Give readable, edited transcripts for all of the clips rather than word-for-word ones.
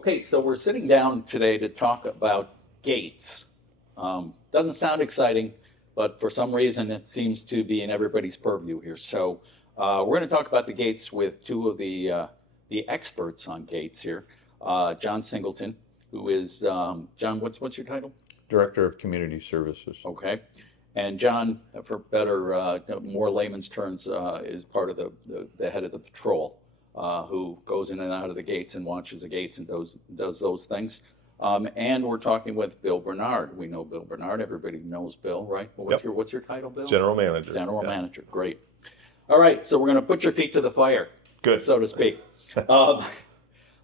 Okay, so we're sitting down today to talk about gates. Doesn't sound exciting, but for some reason it seems to be in everybody's purview here. So we're going to talk about the gates with two of the experts on gates here. John Singleton, who is John. What's your title? Director of Community Services. Okay, and John, for better, more layman's terms, is part of the head of the patrol. Who goes in and out of the gates and watches the gates and does those things. And we're talking with Bill Bernard. We know Bill Bernard. Everybody knows Bill, right? Well, what's your title, Bill? General Manager. General Manager. Great. All right, so we're going to put your feet to the fire, Good. so to speak.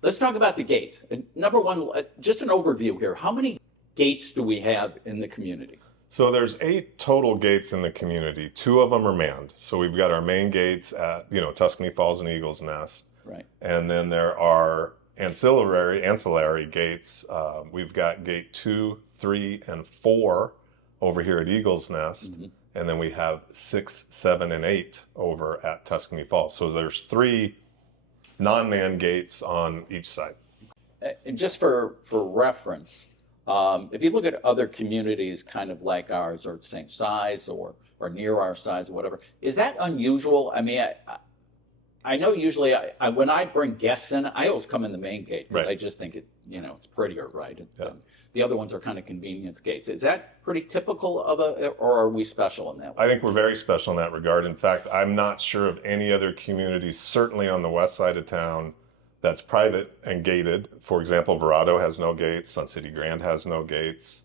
Let's talk about the gates. Number one, just an overview here. How many gates do we have in the community? So there's 8 total gates in the community. 2 of them are manned. So we've got our main gates at, Tuscany Falls and Eagles Nest. Right. And then there are ancillary gates. We've got gate 2, 3, and 4 over here at Eagles Nest. Mm-hmm. And then we have 6, 7, and 8 over at Tuscany Falls. So there's 3 non-manned gates on each side. And just for reference, if you look at other communities kind of like ours or the same size or near our size or whatever, is that unusual? I mean, I know usually when I bring guests in, I always come in the main gate because I just think it's prettier, right? The other ones are kind of convenience gates. Is that pretty typical or are we special in that way? I think we're very special in that regard. In fact, I'm not sure of any other community, certainly on the west side of town, that's private and gated. For example, Verado has no gates, Sun City Grand has no gates.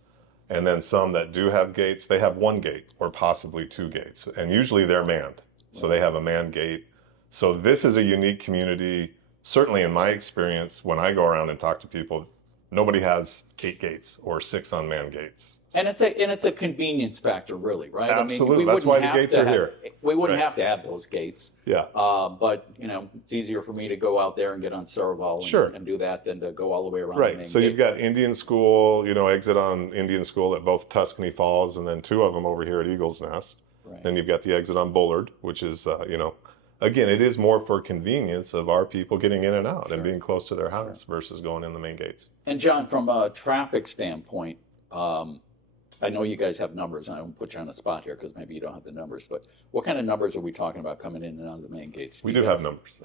And then some that do have gates, they have 1 gate or possibly 2 gates. And usually they're manned. So they have a manned gate. So this is a unique community. Certainly in my experience, when I go around and talk to people, nobody has 8 gates or 6 unmanned gates. And it's a convenience factor, really, right? Absolutely. I mean, that's why the gates are here. We wouldn't have to have those gates. Yeah. But it's easier for me to go out there and get on Serval and do that than to go all the way around. Right. The main So gate. you've got Indian School, exit on Indian School at both Tuscany Falls, and then 2 of them over here at Eagles Nest. Right. Then you've got the exit on Bullard, which is, again, it is more for convenience of our people getting in and out and being close to their house versus going in the main gates. And John, from a traffic standpoint, I know you guys have numbers, and I won't put you on the spot here because maybe you don't have the numbers, but what kind of numbers are we talking about coming in and out of the main gates? We do have numbers.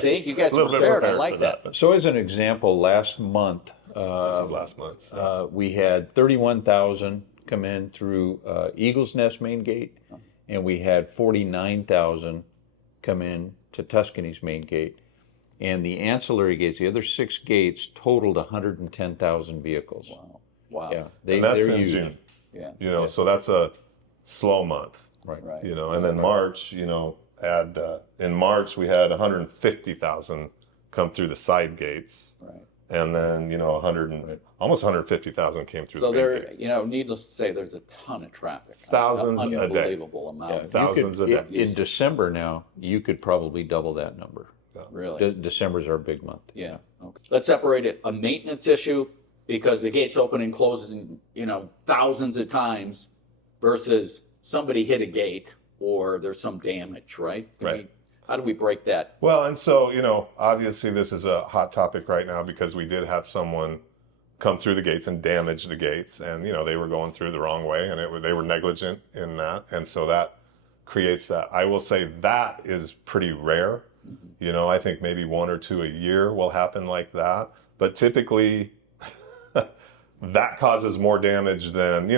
See, you guys are prepared. I like that. So as an example, last month, this is last month. We had 31,000 come in through Eagles Nest main gate, and we had 49,000 come in to Tuscany's main gate. And the ancillary gates, the other 6 gates, totaled 110,000 vehicles. Wow. Yeah, and that's they're in huge. June. Yeah. So that's a slow month. Right. And then March, in March we had 150,000 come through the side gates. Right. And then, almost 150,000 came through the main gates. Needless to say, there's a ton of traffic. Thousands a day. Unbelievable amount. Yeah, Thousands a day. In December now, you could probably double that number. Really? December's our big month. Yeah. Okay. Let's separate it. A maintenance issue, because the gates open and closes thousands of times, versus somebody hit a gate or there's some damage, right? How do we break that? Well, and so, obviously this is a hot topic right now because we did have someone come through the gates and damage the gates, and, they were going through the wrong way, and they were negligent in that. And so that creates that. I will say that is pretty rare. Mm-hmm. I think maybe 1 or 2 a year will happen like that. But typically that causes more damage than,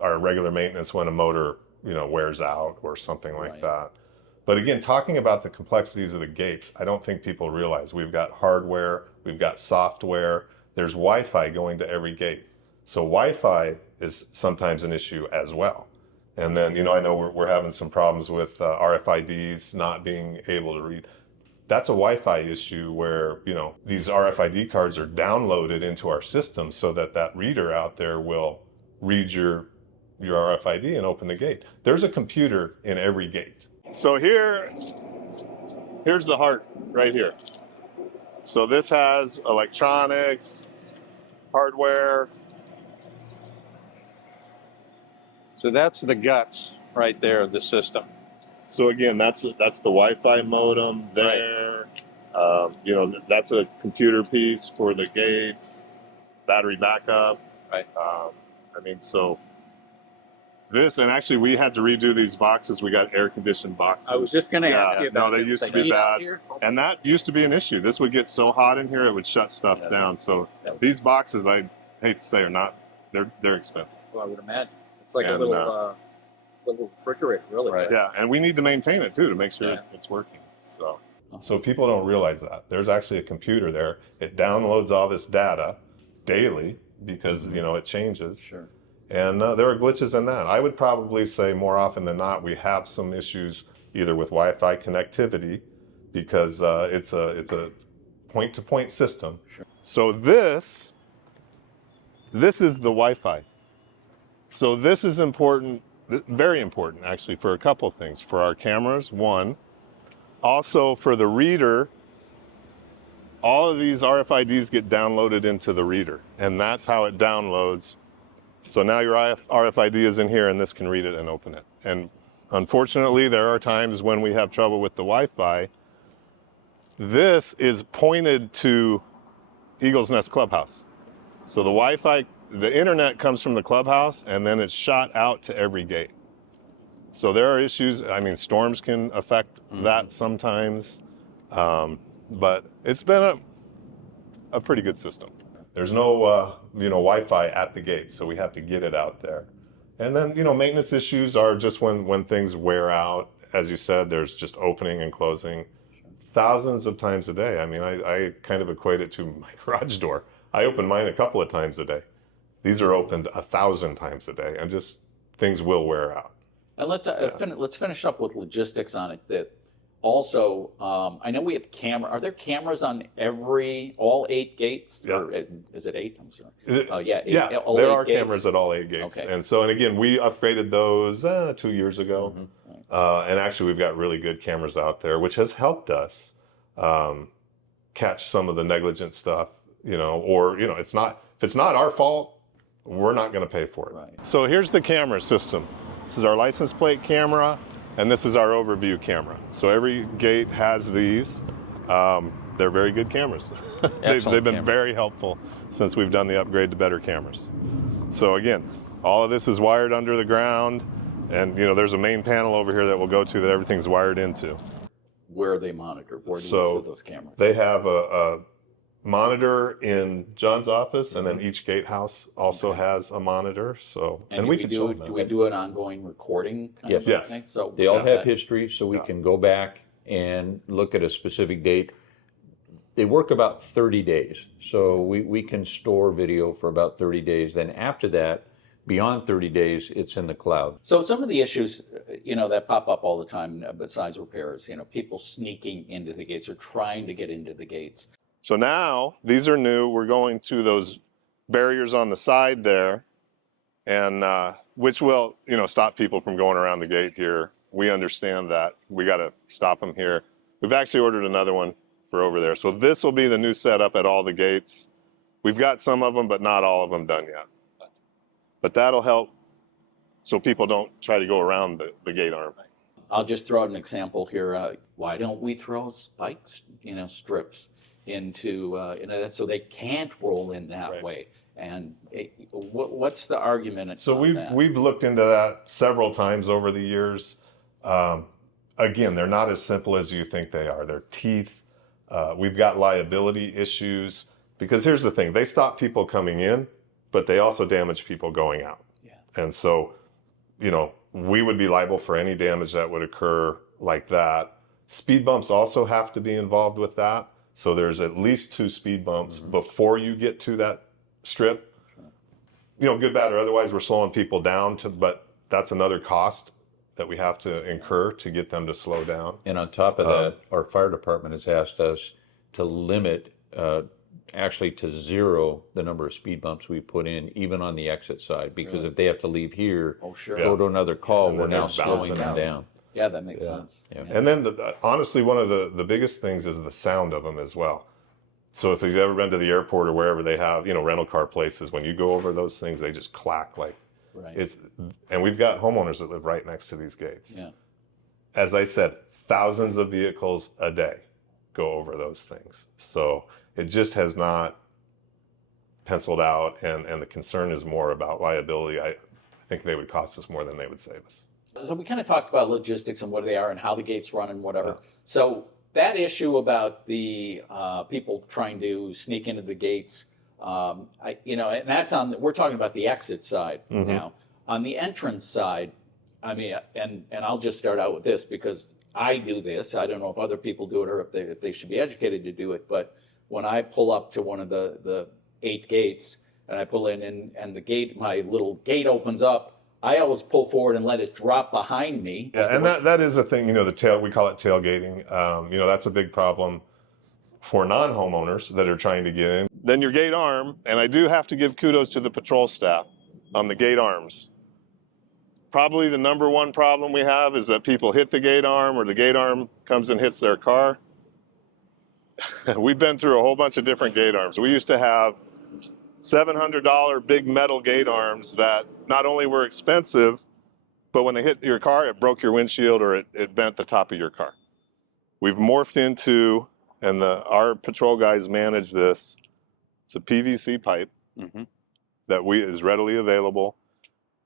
our regular maintenance when a motor, wears out or something like that. But again, talking about the complexities of the gates, I don't think people realize we've got hardware, we've got software, there's Wi-Fi going to every gate. So Wi-Fi is sometimes an issue as well. And then, I know we're having some problems with RFIDs not being able to read. That's a Wi-Fi issue where, these RFID cards are downloaded into our system so that reader out there will read your RFID and open the gate. There's a computer in every gate. So here's the heart right here. So this has electronics, hardware. So that's the guts right there of the system. So again, that's the Wi-Fi modem there. That's a computer piece for the gates, battery backup. Right. So this, and actually we had to redo these boxes. We got air conditioned boxes. I was just going to ask you about no, they used to be heat out bad. here? And that used to be an issue. This would get so hot in here, it would shut stuff down. So these boxes, I hate to say, are not, they're expensive. Well, I would imagine. It's like a And, little refrigerator, really. Right. Yeah, and we need to maintain it too to make sure it's working. So people don't realize that. There's actually a computer there. It downloads all this data daily because, it changes. Sure. And there are glitches in that. I would probably say more often than not, we have some issues either with Wi-Fi connectivity because it's a point-to-point system. Sure. So this is the Wi-Fi. So this is important, very important actually, for a couple of things. For our cameras, one. Also for the reader, all of these RFIDs get downloaded into the reader, and that's how it downloads. So now your RFID is in here, and this can read it and open it. And unfortunately, there are times when we have trouble with the Wi-Fi. This is pointed to Eagle's Nest Clubhouse. So the Wi-Fi, the internet comes from the clubhouse, and then it's shot out to every gate. So there are issues. Storms can affect that sometimes, but it's been a pretty good system. There's no, Wi-Fi at the gate, so we have to get it out there. And then, maintenance issues are just when things wear out. As you said, there's just opening and closing thousands of times a day. I kind of equate it to my garage door. I open mine a couple of times a day. These are opened 1,000 times a day, and just things will wear out. And let's finish up with logistics on it. That also, I know we have Are there cameras on all 8 gates? Yeah. Or is it 8? I'm sorry. There are cameras at all 8 gates. Okay. And again, we upgraded those 2 years ago. And actually, we've got really good cameras out there, which has helped us catch some of the negligent stuff. If it's not our fault, we're not going to pay for it. Right. So here's the camera system. This is our license plate camera, and this is our overview camera. So every gate has these. They're very good cameras. They've been very helpful since we've done the upgrade to better cameras. So again, all of this is wired under the ground, and there's a main panel over here that we'll go to that everything's wired into. Where are they monitored? Where do you see those cameras? They have a monitor in John's office, and then each gatehouse also has a monitor. So, and we can show them that. Do we do an ongoing recording? Yes. Thing? So They all have history, so we can go back and look at a specific date. They work about 30 days, so we can store video for about 30 days. Then after that, beyond 30 days, it's in the cloud. So some of the issues, that pop up all the time besides repairs, people sneaking into the gates or trying to get into the gates. So now, these are new. We're going to those barriers on the side there, and which will, stop people from going around the gate here. We understand that. We got to stop them here. We've actually ordered another one for over there. So this will be the new setup at all the gates. We've got some of them, but not all of them done yet. But that'll help so people don't try to go around the gate arm. I'll just throw out an example here. Why don't we throw spikes, strips into that so they can't roll in that way? And what's the argument? So we've looked into that several times over the years. Again, they're not as simple as you think they are. They're teeth. We've got liability issues because here's the thing: they stop people coming in, but they also damage people going out. Yeah. And so, we would be liable for any damage that would occur like that. Speed bumps also have to be involved with that. So there's at least 2 speed bumps before you get to that strip. Sure. Good, bad, or otherwise, we're slowing people down but that's another cost that we have to incur to get them to slow down. And on top of that, our fire department has asked us to limit, actually to 0, the number of speed bumps we put in, even on the exit side, because if they have to leave here, go to another call, we're now slowing them down. Yeah, that makes sense. Yeah. And then, honestly, one of the biggest things is the sound of them as well. So if you've ever been to the airport or wherever they have, rental car places, when you go over those things, they just clack like and we've got homeowners that live right next to these gates. Yeah. As I said, thousands of vehicles a day go over those things. So it just has not penciled out, and the concern is more about liability. I think they would cost us more than they would save us. So we kind of talked about logistics and what they are and how the gates run and whatever. Yeah. So that issue about the people trying to sneak into the gates, and that's we're talking about the exit side now. On the entrance side, I mean, and I'll just start out with this because I do this. I don't know if other people do it or if they should be educated to do it. But when I pull up to one of the 8 gates and I pull in and the gate, my little gate opens up, I always pull forward and let it drop behind me. Yeah, and that is a thing, we call it tailgating. That's a big problem for non-homeowners that are trying to get in. Then your gate arm, and I do have to give kudos to the patrol staff on the gate arms. Probably the number one problem we have is that people hit the gate arm or the gate arm comes and hits their car. We've been through a whole bunch of different gate arms. We used to have $700 big metal gate arms that not only were expensive, but when they hit your car, it broke your windshield or it bent the top of your car. We've morphed into, and our patrol guys manage this, it's a PVC pipe that is readily available,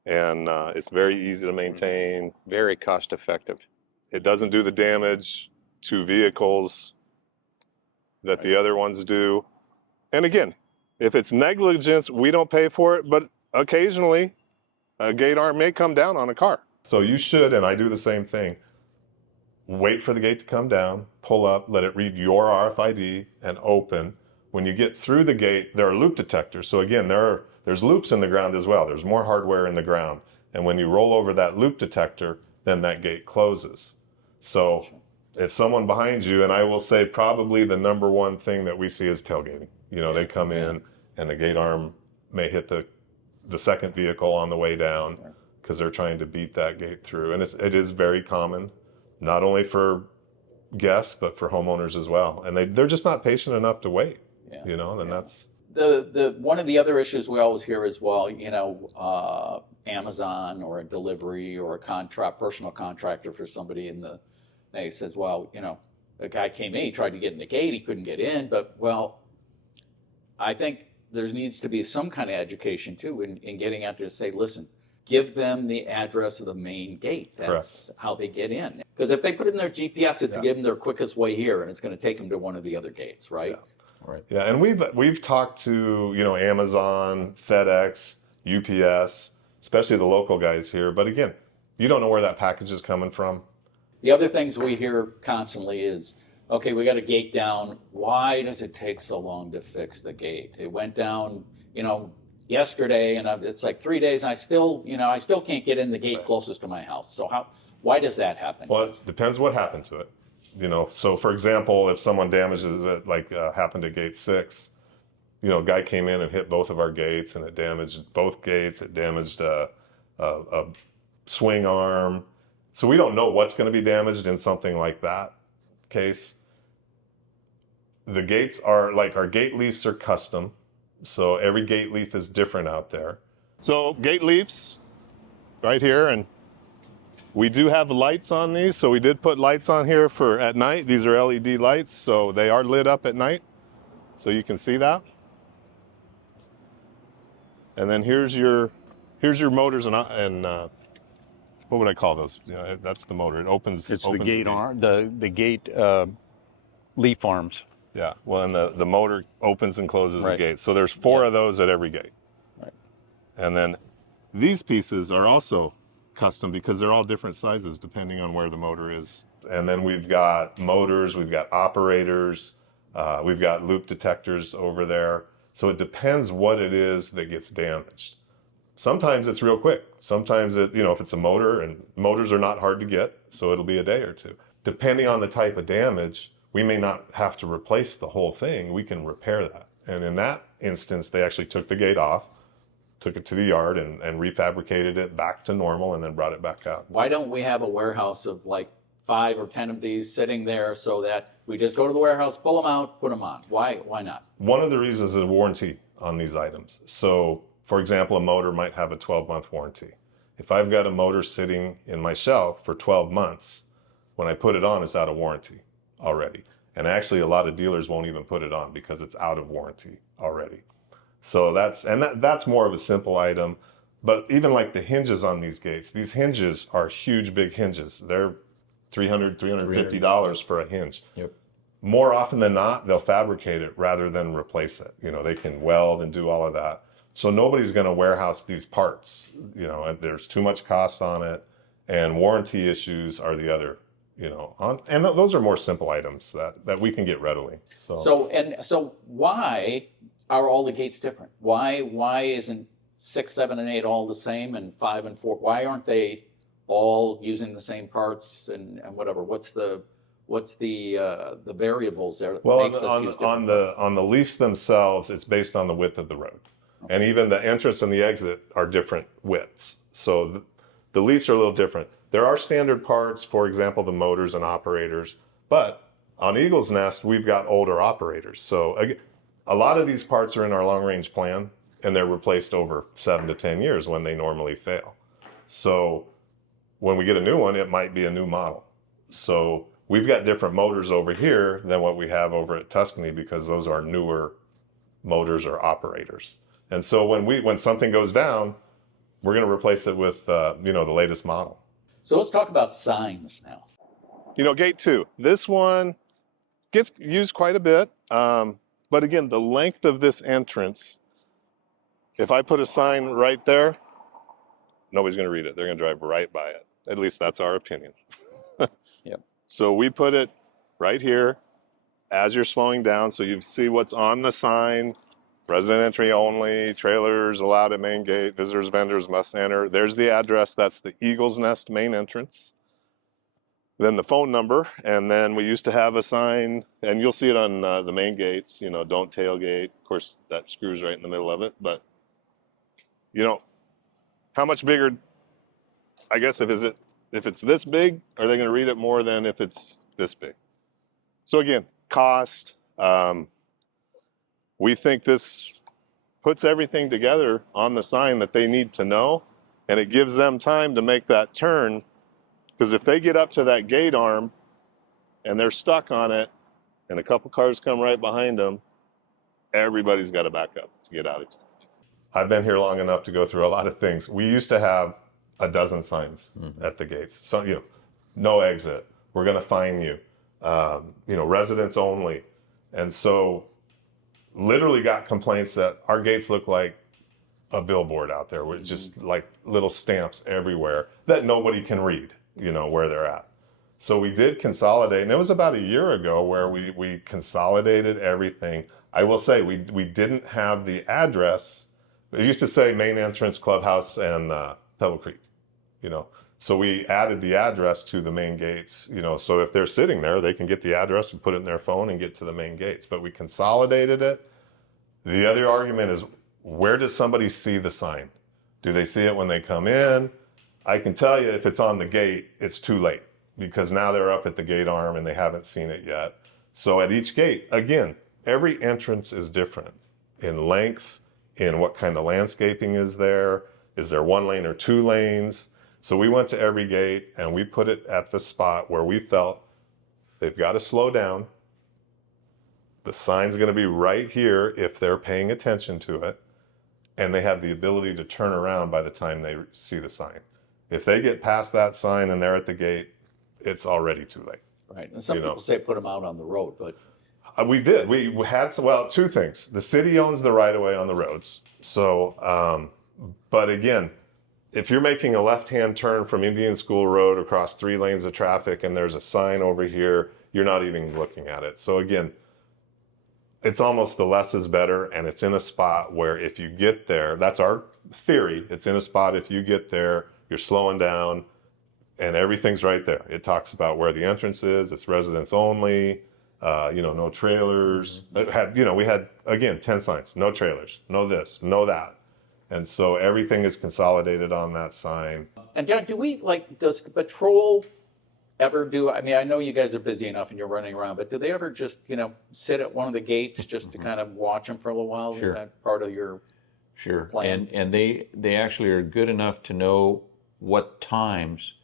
and it's very easy to maintain. Very cost effective. It doesn't do the damage to vehicles that the other ones do. And again, if it's negligence, we don't pay for it, but occasionally a gate arm may come down on a car. So you should, and I do the same thing, wait for the gate to come down, pull up, let it read your RFID, and open. When you get through the gate, there are loop detectors. So again, there's loops in the ground as well. There's more hardware in the ground. And when you roll over that loop detector, then that gate closes. So if someone behind you, and I will say probably the number one thing that we see is tailgating. They come in and the gate arm may hit the second vehicle on the way down because they're trying to beat that gate through. And it is very common, not only for guests, but for homeowners as well. And they're just not patient enough to wait, that's... The one of the other issues we always hear is, well, Amazon or a delivery or a personal contractor for somebody they says, well, the guy came in, he tried to get in the gate, he couldn't get in, but I think there needs to be some kind of education too in getting out there to say, listen, give them the address of the main gate. That's how they get in. Because if they put it in their GPS, it's to give them their quickest way here, and it's going to take them to one of the other gates, right? Yeah. Right. Yeah, and we've talked to Amazon, FedEx, UPS, especially the local guys here. But again, you don't know where that package is coming from. The other things we hear constantly is, okay, we got a gate down. Why does it take so long to fix the gate? It went down, yesterday, and it's like 3 days. And I still can't get in the gate closest to my house. So why does that happen? Well, it depends what happened to it. So for example, if someone damages it, like happened at gate 6, a guy came in and hit both of our gates, and it damaged both gates. It damaged a swing arm. So we don't know what's going to be damaged in something like that case. The gates are our gate leafs are custom. So every gate leaf is different out there. So gate leafs right here, and we do have lights on these, so we did put lights on here for at night. These are LED lights, so they are lit up at night, so you can see that. And then here's your motors and what would I call those? That's the motor. It opens. It's opens the gate arm, the gate leaf arms. Yeah. Well, and the motor opens and closes the Right. gate. So there's 4 of those at every gate. Right. And then these pieces are also custom because they're all different sizes depending on where the motor is. And then we've got motors, we've got operators, we've got loop detectors over there. So it depends what it is that gets damaged. Sometimes it's real quick. Sometimes if it's a motor, and motors are not hard to get, so it'll be a day or 2. Depending on the type of damage, we may not have to replace the whole thing. We can repair that. And in that instance, they actually took the gate off, took it to the yard and refabricated it back to normal, and then brought it back out. Why don't we have a warehouse of like 5 or 10 of these sitting there so that we just go to the warehouse, pull them out, put them on? Why not? One of the reasons is a warranty on these items. So, for example, a motor might have a 12-month warranty. If I've got a motor sitting in my shelf for 12 months, when I put it on, it's out of warranty already. And actually, a lot of dealers won't even put it on because it's out of warranty already. So that's more of a simple item. But even like the hinges on these gates, these hinges are huge, big hinges. They're $350 for a hinge. Yep. More often than not, they'll fabricate it rather than replace it. They can weld and do all of that. So nobody's going to warehouse these parts. And there's too much cost on it, and warranty issues are the other. And those are more simple items that we can get readily. So why are all the gates different? Why isn't 6, 7, and 8 all the same, and 5 and 4? Why aren't they all using the same parts and whatever? What's the variables there that makes us use different parts? On the leafs themselves, it's based on the width of the road. Okay. And even the entrance and the exit are different widths. So the leafs are a little different. There are standard parts, for example, the motors and operators, but on Eagle's Nest, we've got older operators. So again, a lot of these parts are in our long range plan, and they're replaced over 7 to 10 years when they normally fail. So when we get a new one, it might be a new model. So we've got different motors over here than what we have over at Tuscany because those are newer motors or operators. And so when something goes down, we're going to replace it with the latest model. So let's talk about signs now. Gate 2. This one gets used quite a bit. But again, the length of this entrance, if I put a sign right there, nobody's going to read it. They're going to drive right by it. At least that's our opinion. Yep. So we put it right here as you're slowing down. So you see what's on the sign: resident entry only, trailers allowed at main gate, visitors, vendors must enter. There's the address. That's the Eagle's Nest main entrance. Then the phone number. And then we used to have a sign, and you'll see it on the main gates, don't tailgate. Of course, that screws right in the middle of it. But, how much bigger, I guess, if it's this big, are they going to read it more than if it's this big? So again, cost. We think this puts everything together on the sign that they need to know, and it gives them time to make that turn, because if they get up to that gate arm and they're stuck on it and a couple cars come right behind them, everybody's got to back up to get out of it. I've been here long enough to go through a lot of things. We used to have a dozen signs at the gates. So, no exit. We're going to fine you. Residents only. And so literally got complaints that our gates look like a billboard out there with just like little stamps everywhere that nobody can read, where they're at. So we did consolidate, and it was about a year ago where we consolidated everything. I will say we didn't have the address. It used to say main entrance, clubhouse, and Pebble Creek, So we added the address to the main gates, so if they're sitting there, they can get the address and put it in their phone and get to the main gates. But we consolidated it. The other argument is, where does somebody see the sign? Do they see it when they come in? I can tell you, if it's on the gate, it's too late, because now they're up at the gate arm and they haven't seen it yet. So at each gate, again, every entrance is different in length, in what kind of landscaping is there 1 lane or 2 lanes? So we went to every gate and we put it at the spot where we felt they've got to slow down. The sign's going to be right here if they're paying attention to it, and they have the ability to turn around by the time they see the sign. If they get past that sign and they're at the gate, it's already too late. Right. And some people say put them out on the road, but we did. We had two things. The city owns the right of way on the roads. So, but again, if you're making a left-hand turn from Indian School Road across 3 lanes of traffic and there's a sign over here, you're not even looking at it. So again, it's almost the less is better, and it's in a spot where if you get there, that's our theory, it's in a spot if you get there, you're slowing down, and everything's right there. It talks about where the entrance is, it's residents only, no trailers. We had, again, 10 signs, no trailers, no this, no that. And so everything is consolidated on that sign. And John, does the patrol ever do, I know you guys are busy enough and you're running around, but do they ever just, sit at one of the gates just to kind of watch them for a little while? Sure. Is that part of your plan? And they actually are good enough to know what times,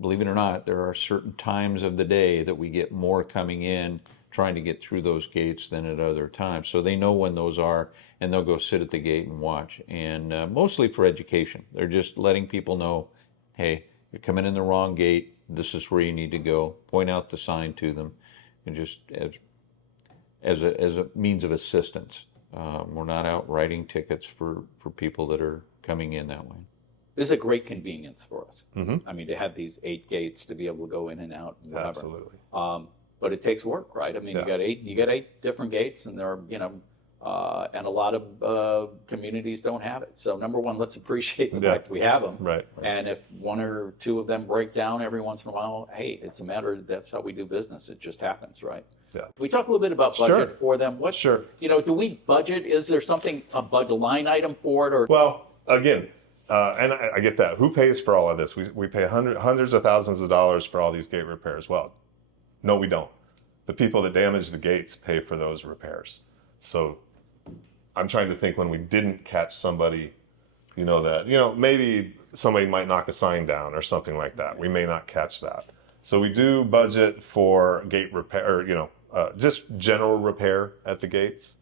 believe it or not, there are certain times of the day that we get more coming in trying to get through those gates than at other times. So they know when those are, and they'll go sit at the gate and watch. And mostly for education. They're just letting people know, hey, you're coming in the wrong gate. This is where you need to go. Point out the sign to them, and just as a means of assistance. We're not out writing tickets for people that are coming in that way. This is a great convenience for us. Mm-hmm. I mean, to have these 8 gates to be able to go in and out and whatever. Absolutely. But it takes work, right? I mean, Yeah. you got 8 different gates, and there are, and a lot of communities don't have it. So number one, let's appreciate the Yeah. fact we have them. Right. And if 1 or 2 of them break down every once in a while, hey, it's a matter. That's how we do business. It just happens, right? Yeah. We talk a little bit about budget Sure. for them. What's, Sure. do we budget? Is there something a line item for it, or? Well, again, and I get that. Who pays for all of this? We pay hundreds of thousands of dollars for all these gate repairs. Well, no, we don't. The people that damage the gates pay for those repairs. So I'm trying to think when we didn't catch somebody, maybe somebody might knock a sign down or something like that. We may not catch that. So we do budget for gate repair, just general repair at the gates.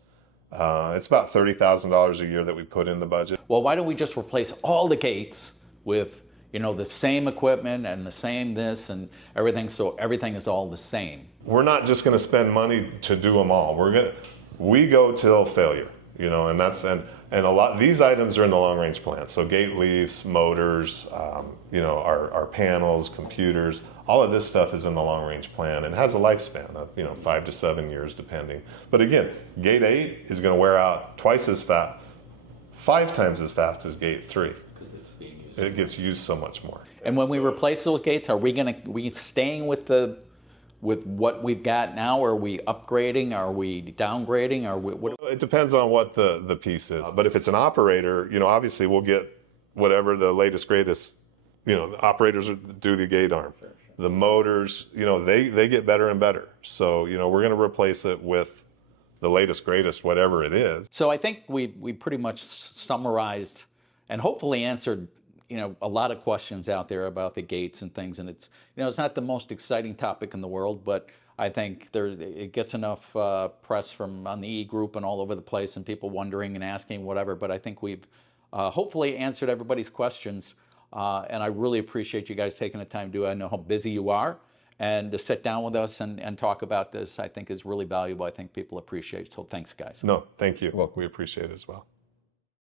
It's about $30,000 a year that we put in the budget. Well, why don't we just replace all the gates with, the same equipment and the same this and everything, so everything is all the same? We're not just going to spend money to do them all. We go till failure, and a lot these items are in the long range plan. So gate leaves, motors, our panels, computers, all of this stuff is in the long range plan and has a lifespan of 5 to 7 years depending. But again, gate 8 is going to wear out twice as fast, 5 times as fast as gate 3. It gets used so much more. And when we replace those gates, are we staying with what we've got now? Are we upgrading? Are we downgrading? What? It depends on what the piece is. But if it's an operator, obviously we'll get whatever the latest, greatest, the operators do the gate arm. Sure. The motors, they get better and better. So, we're going to replace it with the latest, greatest, whatever it is. So I think we pretty much summarized and hopefully answered a lot of questions out there about the gates and things, and it's it's not the most exciting topic in the world, but I think it gets enough press on the e-group and all over the place, and people wondering and asking whatever. But I think we've hopefully answered everybody's questions, and I really appreciate you guys taking the time to do it. I know how busy you are, and to sit down with us and talk about this, I think is really valuable. I think people appreciate it. So thanks, guys. No, thank you. Well, we appreciate it as well.